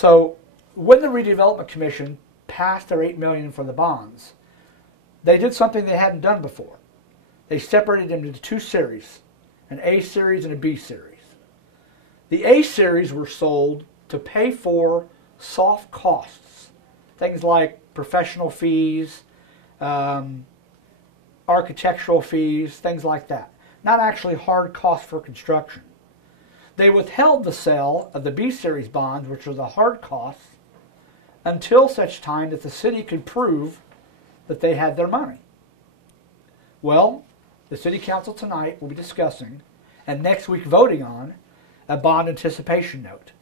So when the Redevelopment Commission passed their $8 million for the bonds, they did something they hadn't done before. They separated them into two series, an A series and a B series. The A series were sold to pay for soft costs, things like professional fees, architectural fees, things like that. Not actually hard costs for construction. They withheld the sale of the B series bonds, which are the hard costs, until such time that the city could prove that they had their money. Well, the City Council tonight will be discussing, and next week voting on, a bond anticipation note.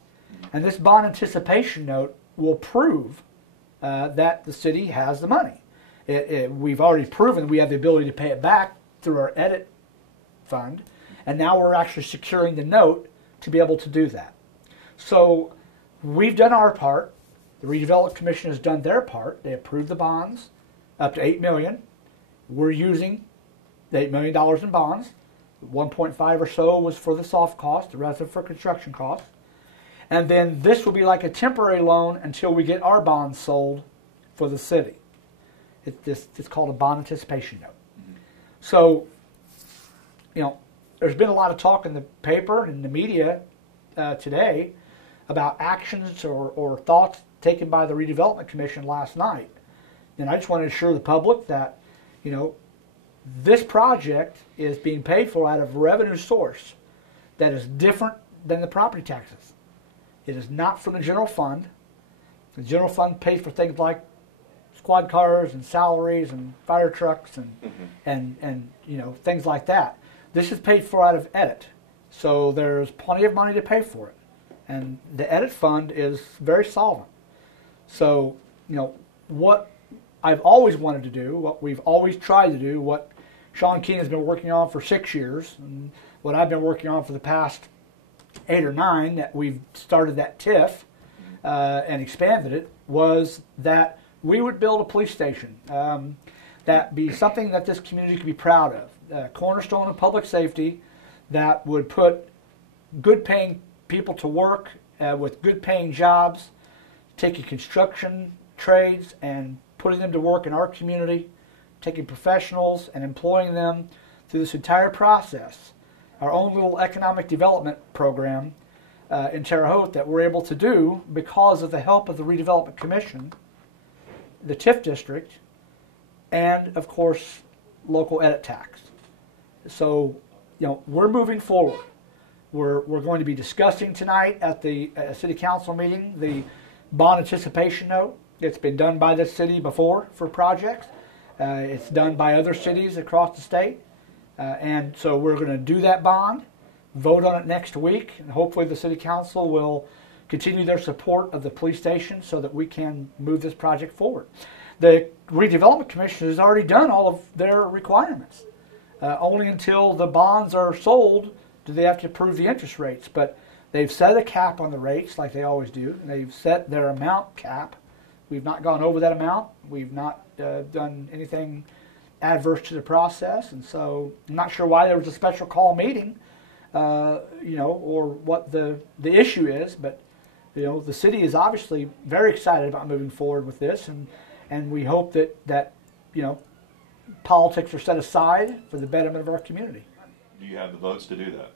And this bond anticipation note will prove that the city has the money. We've already proven we have the ability to pay it back through our edit fund, and now we're actually securing the note to be able to do that. So we've done our part. The Redevelopment Commission has done their part. They approved the bonds up to $8 million. We're using the $8 million in bonds. 1.5 or so was for the soft cost, the rest of for construction costs. And then this will be like a temporary loan until we get our bonds sold for the city. It's called a bond anticipation note. So, you know, there's been a lot of talk in the paper and in the media today about actions or thoughts taken by the Redevelopment Commission last night. And I just want to assure the public that, you know, this project is being paid for out of a revenue source that is different than the property taxes. It is not from the general fund. The general fund pays for things like squad cars and salaries and fire trucks and you know, things like that. This is paid for out of edit. So there's plenty of money to pay for it. And the edit fund is very solvent. So, you know, what I've always wanted to do, what we've always tried to do, what Sean Keenan has been working on for 6 years, and what I've been working on for the past 8 or 9, that we've started that TIF and expanded it, was that we would build a police station that be something that this community could be proud of. A cornerstone of public safety that would put good paying people to work with good paying jobs, taking construction trades and putting them to work in our community, taking professionals and employing them through this entire process. Our own little economic development program in Terre Haute that we're able to do because of the help of the Redevelopment Commission, the TIF district, and of course local edit tax. So, you know, we're moving forward. We're going to be discussing tonight at the City Council meeting the bond anticipation note. It's been done by this city before for projects. It's done by other cities across the state. And so we're going to do that bond, vote on it next week, and hopefully the City Council will continue their support of the police station so that we can move this project forward. The Redevelopment Commission has already done all of their requirements. Only until the bonds are sold do they have to approve the interest rates. But they've set a cap on the rates like they always do. And they've set their amount cap. We've not gone over that amount. We've not done anything adverse to the process. And so I'm not sure why there was a special call meeting, you know, or what the issue is. But, you know, the city is obviously very excited about moving forward with this. And we hope that you know, politics are set aside for the betterment of our community. Do you have the votes to do that?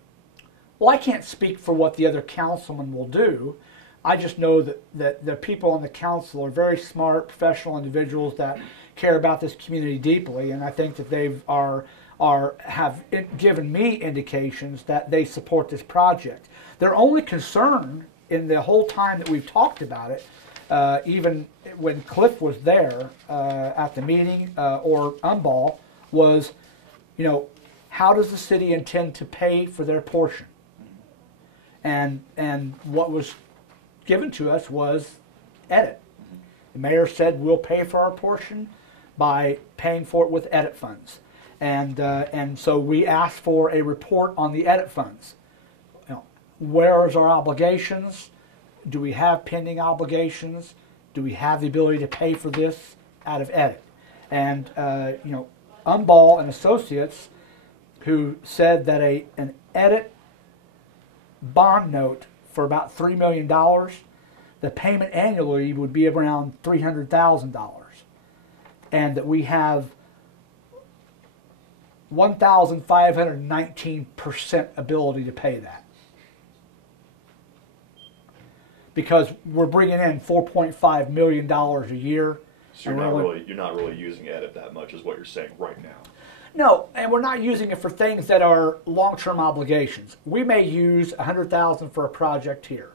Well, I can't speak for what the other councilmen will do. I just know that the people on the council are very smart, professional individuals that care about this community deeply, and I think that they have given me indications that they support this project. Their only concern in the whole time that we've talked about it, even when Cliff was there at the meeting or Umball, was, you know, how does the city intend to pay for their portion? And what was given to us was edit. The mayor said we'll pay for our portion by paying for it with edit funds, and so we asked for a report on the edit funds. You know, where is our obligations? Do we have pending obligations? Do we have the ability to pay for this out of edit? And you know, Umball and Associates, who said that an edit bond note for about $3 million, the payment annually would be around $300,000, and that we have 1,519% ability to pay that, because we're bringing in $4.5 million a year. So you're not really using edit that much, is what you're saying right now. No, and we're not using it for things that are long-term obligations. We may use $100,000 for a project here,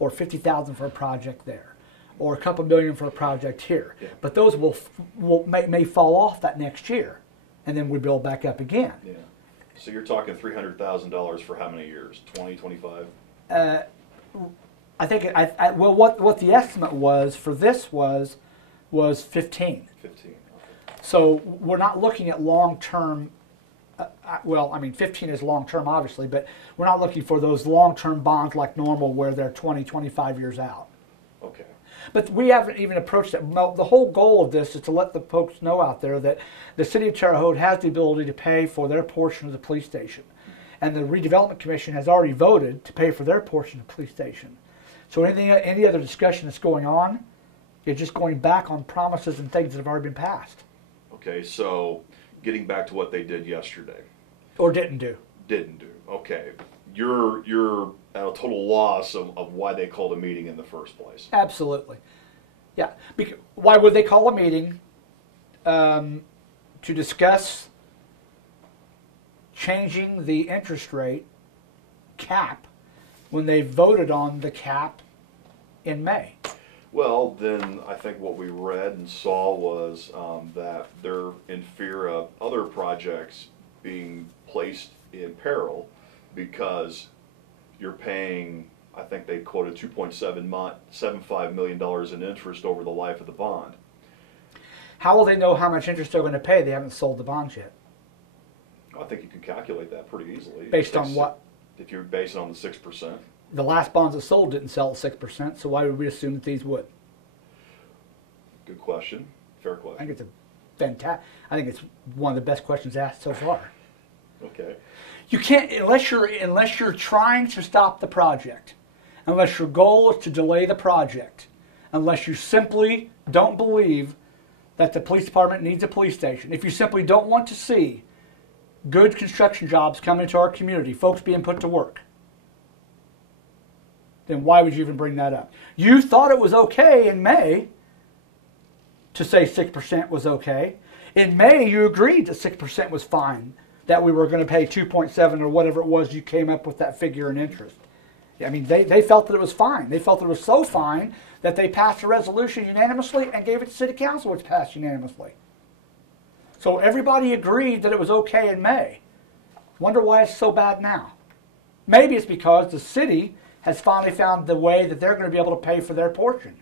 or $50,000 for a project there, or a couple million for a project here. Yeah. But those may fall off that next year, and then we build back up again. Yeah. So you're talking $300,000 for how many years? 20, 25? I think well, what the estimate was for this was 15. 15. So we're not looking at long-term, well, I mean, 15 is long-term, obviously, but we're not looking for those long-term bonds like normal where they're 20, 25 years out. Okay. But we haven't even approached that. The whole goal of this is to let the folks know out there that the City of Terre Haute has the ability to pay for their portion of the police station. And the Redevelopment Commission has already voted to pay for their portion of the police station. So any other discussion that's going on is just going back on promises and things that have already been passed. Okay, so getting back to what they did yesterday. Or didn't do. Didn't do. Okay. You're at a total loss of why they called a meeting in the first place. Absolutely. Yeah. Why would they call a meeting to discuss changing the interest rate cap when they voted on the cap in May? Well, then I think what we read and saw was that they're in fear of other projects being placed in peril because you're paying, I think they quoted $2.75 million in interest over the life of the bond. How will they know how much interest they're going to pay? They haven't sold the bonds yet. I think you can calculate that pretty easily. Based on what? If you're basing on the 6%. The last bonds that sold didn't sell at 6%, so why would we assume that these would? Good question. Fair question. I think it's I think it's one of the best questions asked so far. Okay. You can't, unless you're trying to stop the project, unless your goal is to delay the project, unless you simply don't believe that the police department needs a police station, if you simply don't want to see good construction jobs come into our community, folks being put to work, then why would you even bring that up? You thought it was okay in May to say 6% was okay. In May, you agreed that 6% was fine, that we were going to pay 2.7 or whatever it was you came up with that figure in interest. I mean, they felt that it was fine. They felt it was so fine that they passed a resolution unanimously and gave it to City Council, which passed unanimously. So everybody agreed that it was okay in May. Wonder why it's so bad now. Maybe it's because the city has finally found the way that they're going to be able to pay for their portion.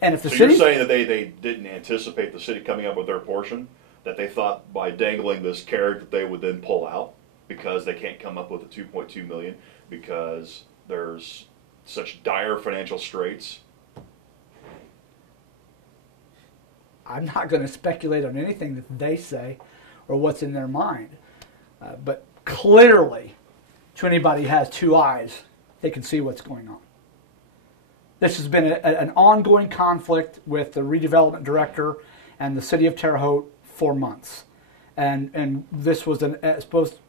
And if the city... you're saying that they didn't anticipate the city coming up with their portion? That they thought by dangling this carrot that they would then pull out because they can't come up with the $2.2 million because there's such dire financial straits? I'm not going to speculate on anything that they say or what's in their mind. But clearly, to anybody who has two eyes, they can see what's going on. This has been an ongoing conflict with the redevelopment director and the City of Terre Haute for months. And this was supposed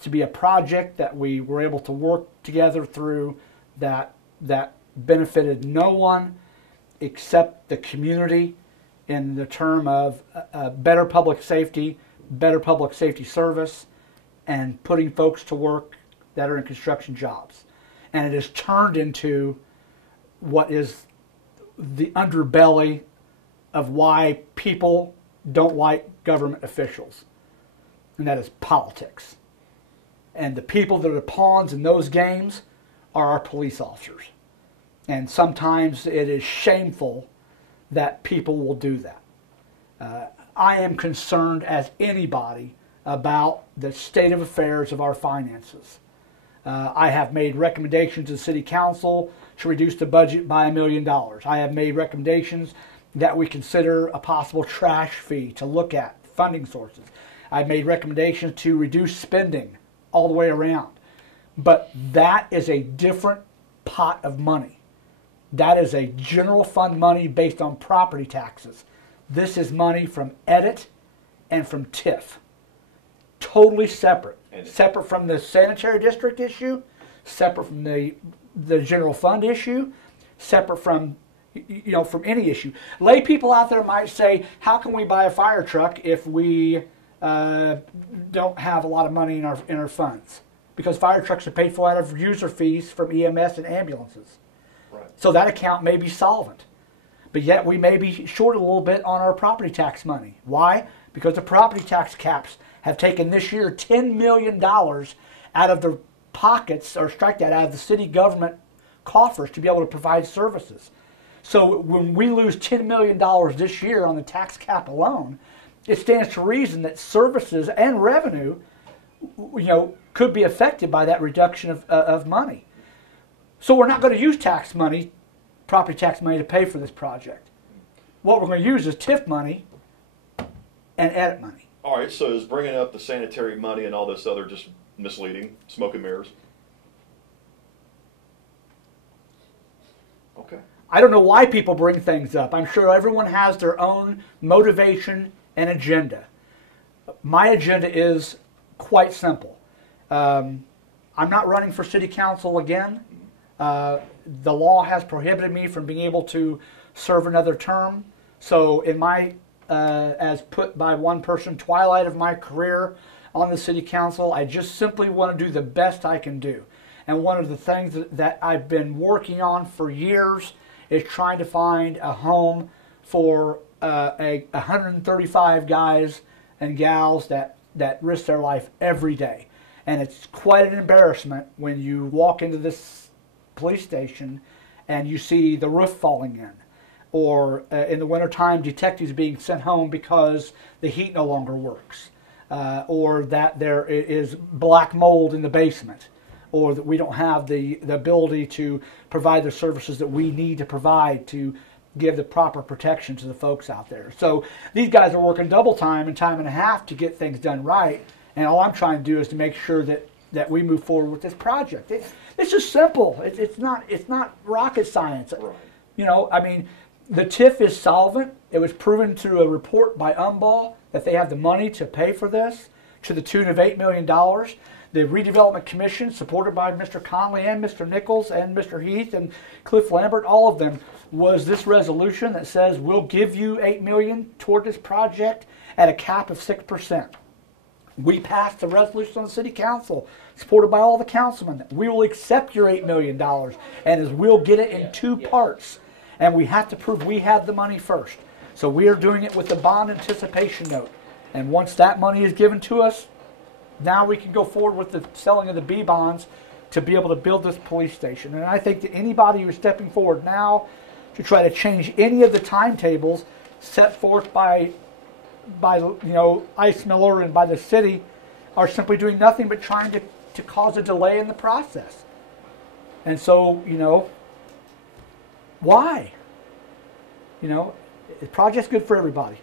to be a project that we were able to work together through that benefited no one except the community in the term of better public safety service, and putting folks to work that are in construction jobs. And it has turned into what is the underbelly of why people don't like government officials, and that is politics. And the people that are pawns in those games are our police officers. And sometimes it is shameful that people will do that. I am concerned as anybody about the state of affairs of our finances. I have made recommendations to the City Council to reduce the budget by $1 million. I have made recommendations that we consider a possible trash fee to look at funding sources. I've made recommendations to reduce spending all the way around. But that is a different pot of money. That is a general fund money based on property taxes. This is money from edit and from TIF. Totally separate. Separate from the sanitary district issue, separate from the general fund issue, separate from, you know, from any issue. Lay people out there might say, how can we buy a fire truck if we don't have a lot of money in our funds? Because fire trucks are paid for out of user fees from EMS and ambulances. Right. So that account may be solvent. But yet we may be short a little bit on our property tax money. Why? Because the property tax caps have taken this year $10 million out of the pockets, or strike that, out of the city government coffers to be able to provide services. So when we lose $10 million this year on the tax cap alone, it stands to reason that services and revenue, you know, could be affected by that reduction of money. So we're not going to use tax money, property tax money, to pay for this project. What we're going to use is TIF money and edit money. All right, so is bringing up the sanitary money and all this other just misleading, smoke and mirrors? Okay. I don't know why people bring things up. I'm sure everyone has their own motivation and agenda. My agenda is quite simple. I'm not running for city council again. The law has prohibited me from being able to serve another term. So in my, as put by one person, twilight of my career on the city council, I just simply want to do the best I can do. And one of the things that I've been working on for years is trying to find a home for 135 guys and gals that risk their life every day. And it's quite an embarrassment when you walk into this police station and you see the roof falling in, or in the wintertime detectives being sent home because the heat no longer works, or that there is black mold in the basement, or that we don't have the ability to provide the services that we need to provide to give the proper protection to the folks out there. So these guys are working double time and time and a half to get things done right, and all I'm trying to do is to make sure that we move forward with this project. It's just simple. It's not rocket science. Right. You know, I mean, the TIF is solvent. It was proven through a report by Umball that they have the money to pay for this to the tune of $8 million. The Redevelopment Commission, supported by Mr. Conley and Mr. Nichols and Mr. Heath and Cliff Lambert, all of them, was this resolution that says we'll give you $8 million toward this project at a cap of 6%. We passed the resolution on the city council, supported by all the councilmen. We will accept your $8 million, and as we'll get it in two parts. And we have to prove we have the money first. So we are doing it with the bond anticipation note. And once that money is given to us, now we can go forward with the selling of the B bonds to be able to build this police station. And I think that anybody who's stepping forward now to try to change any of the timetables set forth by Ice Miller and by the city are simply doing nothing but trying to cause a delay in the process. And so, why? The project's good for everybody.